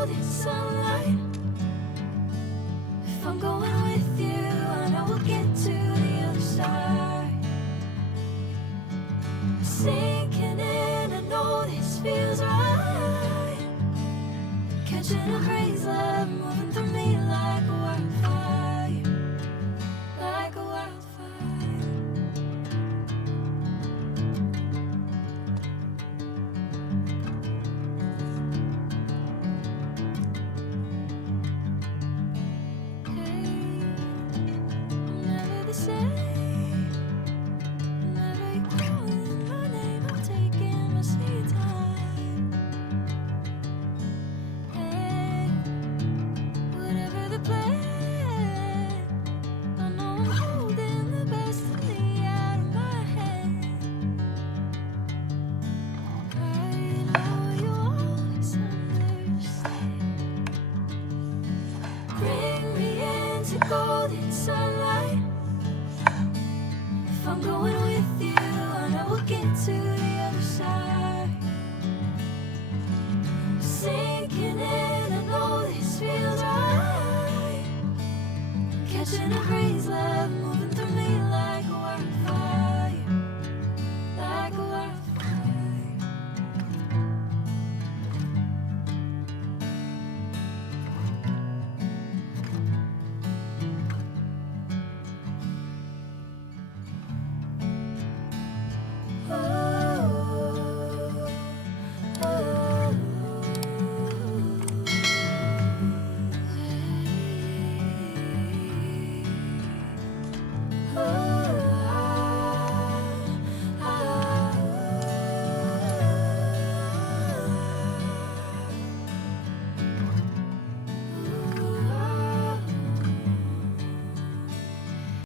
golden sunlight. If I'm going with you, I know we'll get to the other side. Sinking in, I know this feels right. Catching a crazy love moving through me like a wildfire, like a wildfire. Never the same. Never you calling my name, I'm taking my sweet time. Hey, whatever the plan, I know I'm holding the best of me out of my hand. I know you always understand. Bring me into golden sunlight. If I'm going with you, I know we'll get to the